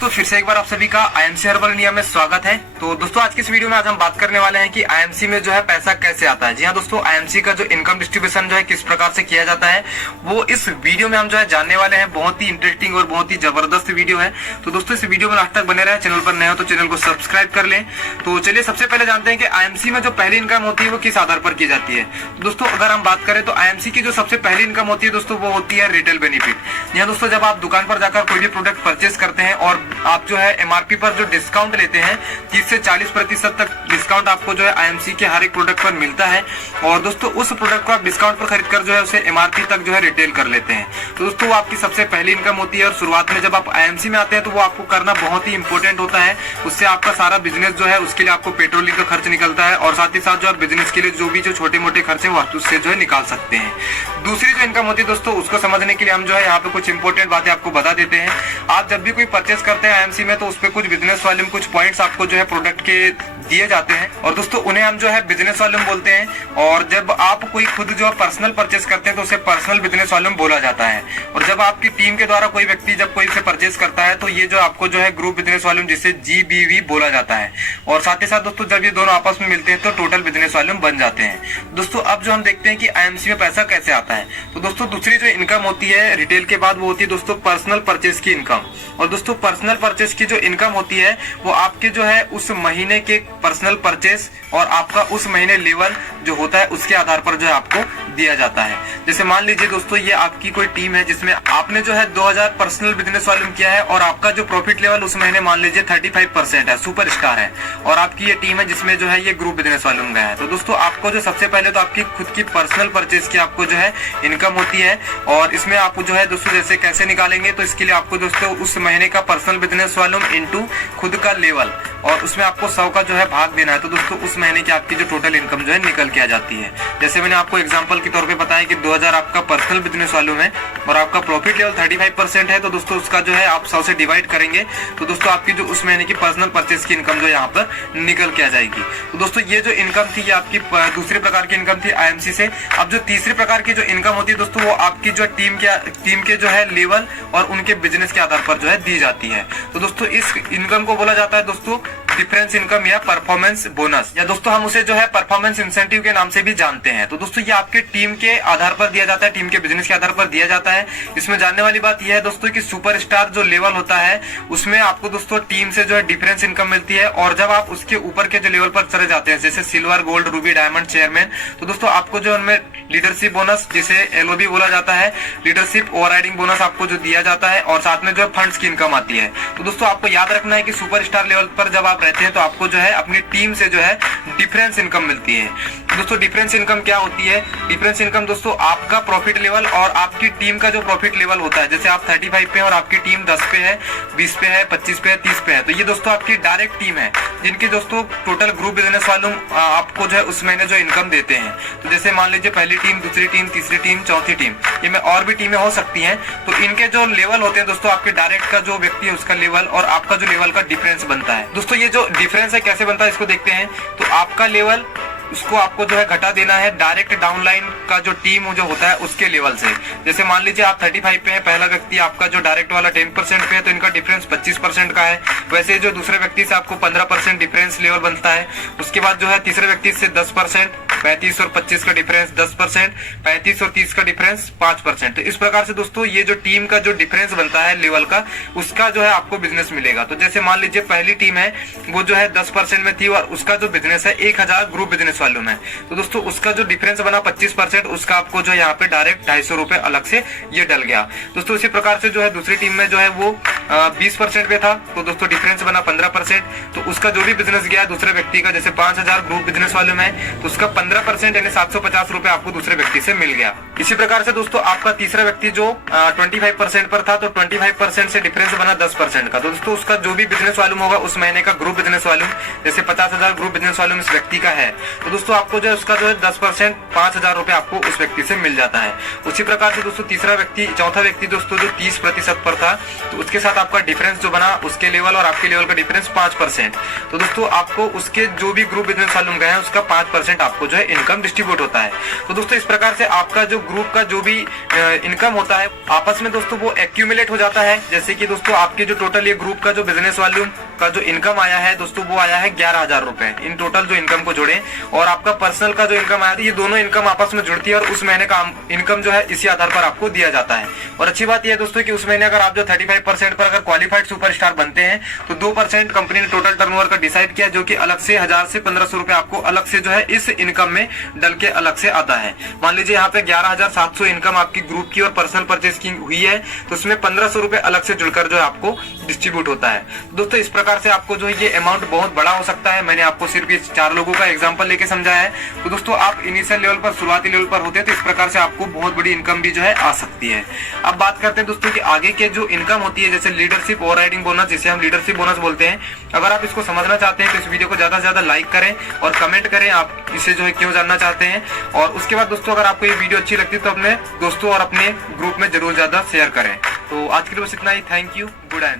दोस्तों फिर से एक बार आप सभी का आईएमसी हर्बल इंडिया में स्वागत है। तो दोस्तों आज की इस वीडियो में आज हम बात करने वाले हैं कि आईएमसी में जो है पैसा कैसे आता है। जी हाँ दोस्तों, आईएमसी का जो इनकम डिस्ट्रीब्यूशन जो है किस प्रकार से किया जाता है वो इस वीडियो में हम जो है जानने वाले हैं। बहुत ही इंटरेस्टिंग और बहुत ही जबरदस्त वीडियो है। तो दोस्तों इस वीडियो में लास्ट तक बने रहे। चैनल पर नए हो तो चैनल को सब्सक्राइब कर लें। तो चलिए सबसे पहले जानते हैं कि आईएमसी में जो पहली इनकम होती है वो किस आधार पर की जाती है। दोस्तों अगर हम बात करें तो आईएमसी की जो सबसे पहली इनकम होती है दोस्तों वो होती है रिटेल बेनिफिट। यहाँ दोस्तों जब आप दुकान पर जाकर कोई भी प्रोडक्ट परचेस करते हैं और आप जो है एमआरपी पर जो डिस्काउंट लेते हैं 30 से 40% तक डिस्काउंट आपको जो है आईएमसी के हर एक प्रोडक्ट पर मिलता है। और दोस्तों उस प्रोडक्ट को आप डिस्काउंट पर खरीद कर जो है उसे एमआरपी तक जो है रिटेल कर लेते हैं। तो दोस्तों वो आपकी सबसे पहली इनकम होती है। और शुरुआत में जब आप आईएमसी में आते हैं तो वो आपको करना बहुत ही इंपॉर्टेंट होता है। उससे आपका सारा बिजनेस जो है उसके लिए आपको पेट्रोलिंग का खर्च निकलता है और साथ ही साथ जो आप बिजनेस के लिए जो भी जो छोटे मोटे खर्च है वो उससे जो है निकाल सकते हैं। दूसरी जो इनकम होती है दोस्तों उसको समझने के लिए हम जो है यहाँ पे कुछ इंपॉर्टेंट बातें आपको बता देते हैं। आप जब भी कोई परचेस करते हैं आईएमसी में तो उस पर कुछ बिजनेस वाले कुछ पॉइंट्स आपको जो है प्रोडक्ट के दिए जाते हैं और दोस्तों उन्हें हम जो है बिजनेस वॉल्यूम बोलते हैं। और जब आप कोई खुद जो पर्सनल परचेस करते हैं तो उसे पर्सनल बिजनेस वॉल्यूम बोला जाता है। और जब आपकी टीम के द्वारा कोई व्यक्ति जब कोई से परचेस करता है तो ये जो आपको जो है ग्रुप बिजनेस वॉल्यूम जिसे GBV बोला जाता है। और साथ ही साथ दोस्तों जब ये दोनों आपस में मिलते हैं तो टोटल बिजनेस वॉल्यूम बन जाते हैं। दोस्तों अब जो हम देखते हैं कि आईएमसी में पैसा कैसे आता है। तो दोस्तों दूसरी जो इनकम होती है रिटेल के बाद वो होती है दोस्तों पर्सनल परचेस की इनकम। और दोस्तों पर्सनल परचेस की जो इनकम होती है वो आपके जो है उस महीने के पर्सनल परचेस और आपका उस महीने लेवल जो होता है उसके आधार पर जो है आपको दिया जाता है। जैसे मान लीजिए दोस्तों ये आपकी कोई टीम है जिसमें आपने जो है 2000 पर्सनल बिजनेस वॉल्यूम किया है और आपका जो प्रॉफिट लेवल उस महीने मान लीजिए 35% है, सुपर स्टार है। और आपकी ये टीम है जिसमें जो है ये ग्रुप बिजनेस वॉल्यूम गया है। तो दोस्तों आपको जो सबसे पहले तो आपकी खुद की पर्सनल परचेज की आपको जो है इनकम होती है। और इसमें आपको जो है दोस्तों जैसे कैसे निकालेंगे तो इसके लिए आपको दोस्तों उस महीने का पर्सनल बिजनेस वॉल्यूम इंटू खुद का लेवल और उसमें आपको 100 का जो है भाग देना है। तो दोस्तों उस महीने की आपकी जो टोटल इनकम जो है निकल के आ जाती है। जैसे मैंने आपको एग्जांपल के तौर पे बताया कि 2000 आपका पर्सनल बिजनेस वॉल्यूम है और आपका प्रॉफिट लेवल 35% है। तो दोस्तों उसका जो है आप 100 से डिवाइड करेंगे तो दोस्तों आपकी जो उस महीने की पर्सनल परचेज की इनकम जो यहाँ पर निकल के आ जाएगी। तो दोस्तों ये जो इनकम थी ये आपकी दूसरे प्रकार की इनकम थी आईएमसी से। अब जो तीसरे प्रकार की जो इनकम होती है दोस्तों वो आपकी जो टीम के जो है लेवल और उनके बिजनेस के आधार पर जो है दी जाती है। तो दोस्तों इस इनकम को बोला जाता है दोस्तों डिफरेंस इनकम या परफॉर्मेंस बोनस, या दोस्तों हम उसे जो है परफॉर्मेंस इंसेंटिव के नाम से भी जानते हैं। तो दोस्तों ये आपके टीम के आधार पर दिया जाता है, टीम के बिजनेस के आधार पर दिया जाता है। इसमें जानने वाली बात यह है दोस्तों कि सुपरस्टार जो लेवल होता है उसमें आपको दोस्तों टीम से जो है डिफरेंस इनकम मिलती है। और जब आप उसके ऊपर के जो लेवल पर चले जाते हैं जैसे silver, gold, Ruby, diamond, chairman, तो दोस्तों आपको जो उनमें लीडरशिप बोनस जिसे LOB बोला जाता है, लीडरशिप ओवरराइडिंग बोनस आपको जो दिया जाता है और साथ में जो फंड्स की इनकम आती है। तो दोस्तों आपको याद रखना है कि सुपरस्टार लेवल पर जब आप रहते हैं तो आपको जो है अपनी टीम से जो है डिफरेंस इनकम मिलती है। दोस्तों डिफरेंस इनकम क्या होती है? डिफरेंस इनकम दोस्तों आपका प्रॉफिट लेवल और आपकी टीम का जो प्रॉफिट लेवल होता है। जैसे आप 35 पे और आपकी टीम 10 पे है, 20 पे है, 25 पे है, 30 पे है, तो ये दोस्तों आपकी डायरेक्ट टीम है जिनकी दोस्तों टोटल ग्रुप बिजनेस वालों आपको जो है उस महीने जो इनकम देते हैं। तो जैसे मान लीजिए पहली टीम, दूसरी टीम, तीसरी टीम, चौथी टीम, ये में और भी टीमें हो सकती हैं। तो इनके जो लेवल होते हैं दोस्तों आपके डायरेक्ट का जो व्यक्ति है उसका लेवल और आपका जो लेवल का डिफरेंस बनता है। दोस्तों ये जो डिफरेंस है कैसे बनता है इसको देखते हैं। तो आपका लेवल उसको आपको जो है घटा देना है डायरेक्ट डाउनलाइन का जो टीम जो होता है उसके लेवल से। जैसे मान लीजिए आप 35 पे है, पहला व्यक्ति आपका जो डायरेक्ट वाला 10% पे है तो इनका डिफरेंस 25% का है। वैसे जो दूसरे व्यक्ति से आपको 15% डिफरेंस लेवल बनता है। उसके बाद जो है तीसरे व्यक्ति से 10%, 35 और 25 का डिफरेंस 10%, 35 और 30 का डिफरेंस 5%। तो इस प्रकार से दोस्तों ये जो टीम का जो डिफरेंस बनता है लेवल का उसका जो है आपको बिजनेस मिलेगा। तो जैसे मान लीजिए पहली टीम है वो जो है 10% में थी और उसका जो बिजनेस है 1000 ग्रुप बिजनेस वालों में, तो दोस्तों उसका जो डिफरेंस बना 25%, उसका आपको जो यहाँ पे डायरेक्ट 250 रुपए अलग से ये डल गया। दोस्तों इसी प्रकार से जो है दूसरी टीम में जो है वो 20% पे था तो दोस्तों डिफरेंस बना 15%, तो उसका जो भी बिजनेस गया दूसरे व्यक्ति का, जैसे 5000 ग्रुप बिजनेस वालों में तो उसका 15% यानी 750 रुपए आपको दूसरे व्यक्ति से मिल गया। इसी प्रकार से दोस्तों आपका तीसरा व्यक्ति जो 25% पर था तो 25% से डिफरेंस बना 10% का। तो दोस्तों उसका जो भी बिजनेस वॉल्यूम होगा उस महीने का ग्रुप बिजनेस वॉल्यूम, जैसे 50,000 ग्रुप बिजनेस वॉल्यूम इस व्यक्ति का है तो दोस्तों आपको जो है उसका जो है 10% 5000 रुपए आपको उस व्यक्ति से मिल जाता है। उसी प्रकार से दोस्तों चौथा व्यक्ति दोस्तों जो 30% पर था तो उसके साथ आपका डिफरेंस जो बना उसके लेवल और आपके लेवल का डिफरेंस 5%। तो दोस्तों आपको उसके जो भी ग्रुप बिजनेस वॉल्यूम गए हैं उसका 5% आपको जो है इनकम डिस्ट्रीब्यूट होता है। तो दोस्तों इस प्रकार से आपका जो ग्रुप का जो भी इनकम होता है आपस में दोस्तों वो एक्यूमुलेट हो जाता है। जैसे कि दोस्तों आपके जो टोटल ये ग्रुप का जो बिजनेस वॉल्यूम का जो इनकम आया है दोस्तों वो आया है 11,000 रुपए इन टोटल जो इनकम को जोड़े, और आपका पर्सनल का जो इनकम आया था, ये दोनों इनकम आपस में जुड़ती है और उस महीने का इनकम जो है इसी आधार पर आपको दिया जाता है। और अच्छी बात यह है दोस्तों कि उस महीने अगर आप जो 35% पर अगर क्वालिफाइड सुपरस्टार बनते हैं तो 2% कंपनी ने टोटल टर्नओवर का डिसाइड किया, जो कि अलग से 1000 से 1500 रुपए आपको अलग से जो है इस इनकम में डल के अलग से आता है। मान लीजिए यहाँ पे 11,700 इनकम आपकी ग्रुप की और पर्सनल परचेज की हुई है, तो उसमें 1500 रुपए अलग से जुड़कर जो है आपको डिस्ट्रीब्यूट होता है। दोस्तों इस प्रकार से आपको जो है ये अमाउंट बहुत बड़ा हो सकता है। मैंने आपको सिर्फ इस 4 लोगों का एग्जांपल लेके समझाया है। तो दोस्तों आप इनिशियल लेवल पर, शुरुआती लेवल पर होते हैं तो इस प्रकार से आपको बहुत बड़ी इनकम भी जो है आ सकती है। अब बात करते हैं दोस्तों कि आगे के जो इनकम होती है, जैसे लीडरशिप ओवरराइडिंग बोनस, जिसे हम लीडरशिप बोनस बोलते हैं। अगर आप इसको समझना चाहते हैं तो इस वीडियो को ज्यादा से ज्यादा लाइक करें और कमेंट करें आप इसे जो है क्यों जानना चाहते हैं। और उसके बाद दोस्तों अगर आपको ये वीडियो अच्छी लगती है तो अपने दोस्तों और अपने ग्रुप में जरूर ज्यादा शेयर करें। तो आज के लिए बस इतना ही। Thank you, good and